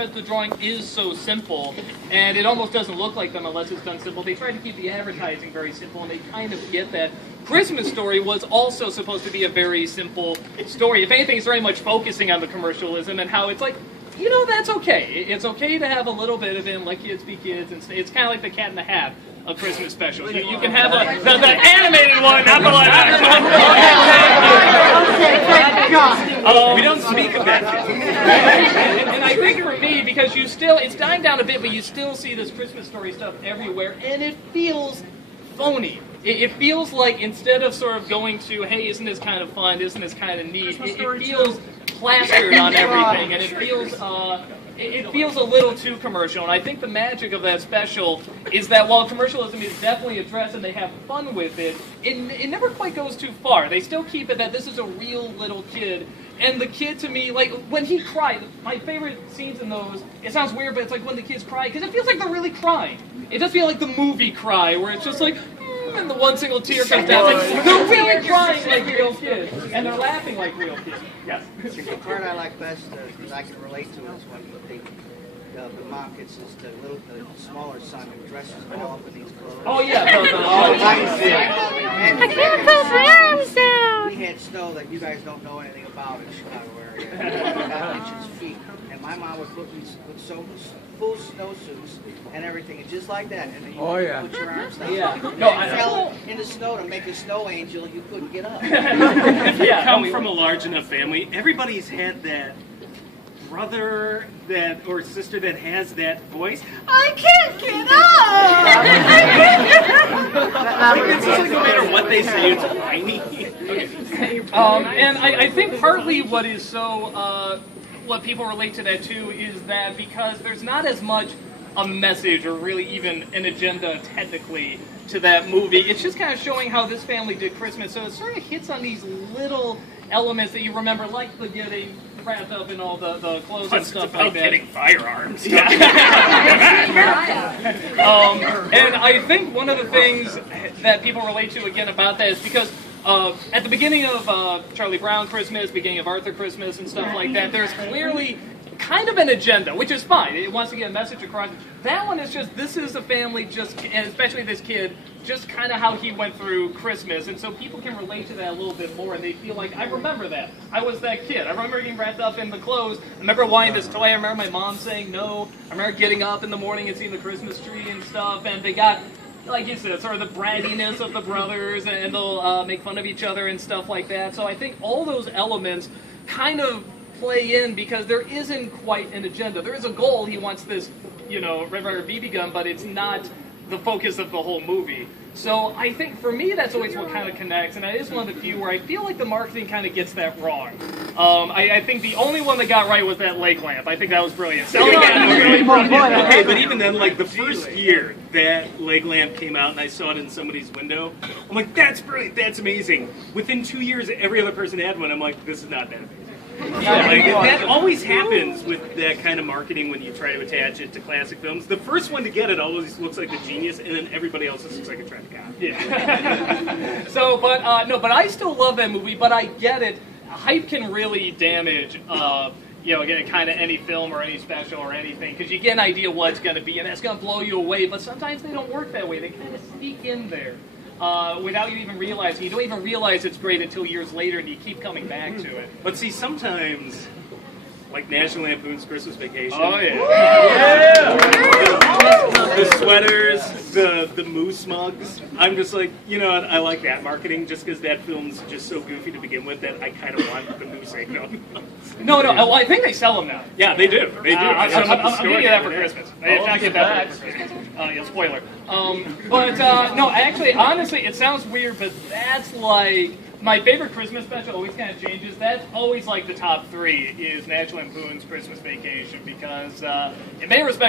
because the drawing is so simple, and it almost doesn't look like them unless it's done simple, they try to keep the advertising very simple, and they kind of get that. Christmas Story was also supposed to be a very simple story. If anything, it's very much focusing on the commercialism and how it's like, you know, that's okay. It's okay to have a little bit of it, and let kids be kids, and it's kind of like the Cat in the Hat of Christmas specials. You can have the animated one, not the live action. We don't speak of that. And I think for me, because it's dying down a bit, but you still see this Christmas Story stuff everywhere, and it feels phony. It feels like instead of sort of going to, hey, isn't this kind of fun, isn't this kind of neat, it feels plastered on everything, and it feels a little too commercial. And I think the magic of that special is that while commercialism is definitely addressed and they have fun with it, it never quite goes too far. They still keep it that this is a real little kid. And the kid, to me, like, when he cried, my favorite scenes in those, it sounds weird, but it's like when the kids cry, because it feels like they're really crying. It does feel like the movie Cry, where it's just like, and the one single tear comes down. Like, they're really crying like real kids, and they're laughing like real kids. Yes. The part I like best, because I can relate to, is when the mom gets the smaller son who dresses all up in these clothes. Oh yeah. I can't put my arms down. We had snow that you guys don't know anything about in Chicago area. About inches feet, and my mom would put full snowsuits and everything, and just like that, and then you put your arms down. Yeah. No, I fell in the snow to make a snow angel, and you couldn't get up. If you come from a large enough family, everybody's had that brother or sister that has that voice. I can't get up. Like, it's just like no matter what they say, it's whiny. And I think partly what is so what people relate to that too is that because there's not as much a message or really even an agenda technically to that movie, it's just kind of showing how this family did Christmas. So it sort of hits on these little elements that you remember, like the getting wrapped up in all the clothes and stuff like that. Getting firearms. Yeah. And I think one of the things that people relate to again about that is because at the beginning of Charlie Brown Christmas, beginning of Arthur Christmas and stuff like that, there's clearly kind of an agenda, which is fine. It wants to get a message across. That one is just, this is a family just, and especially this kid, just kind of how he went through Christmas. And so people can relate to that a little bit more, and they feel like, I remember that. I was that kid. I remember getting wrapped up in the clothes. I remember wanting this toy. I remember my mom saying no. I remember getting up in the morning and seeing the Christmas tree and stuff, and they got, like you said, sort of the brattiness of the brothers, and they'll make fun of each other and stuff like that. So I think all those elements kind of play in because there isn't quite an agenda. There is a goal. He wants this, Red Ryder BB gun, but it's not the focus of the whole movie. So I think for me that's always what kind of connects, and it is one of the few where I feel like the marketing kind of gets that wrong. I think the only one that got right was that lake lamp. I think that was brilliant. Okay, but even then, like the first year that leg lamp came out and I saw it in somebody's window, I'm like, that's brilliant, that's amazing. Within 2 years, every other person had one. I'm like, this is not that amazing. Yeah, like, that always happens with that kind of marketing when you try to attach it to classic films. The first one to get it always looks like the genius, and then everybody else just looks like a traffic cop. Yeah. So, but I still love that movie. But I get it. Hype can really damage, again, kind of any film or any special or anything, because you get an idea what it's going to be, and that's going to blow you away. But sometimes they don't work that way. They kind of sneak in there. Without you even realizing. You don't even realize it's great until years later, and you keep coming back to it. But see, sometimes, like National Lampoon's Christmas Vacation. Oh, yeah. The sweaters, the moose mugs. I'm just like, I like that marketing just because that film's just so goofy to begin with that I kind of want the moose eggnog. No, well, I think they sell them now. Yeah, they do. They do. I'm getting that for Christmas. I get that for Christmas. Spoiler. Actually, honestly, it sounds weird, but that's like my favorite Christmas special. Always kind of changes. That's always like the top three is National Lampoon's Christmas Vacation because in many respects.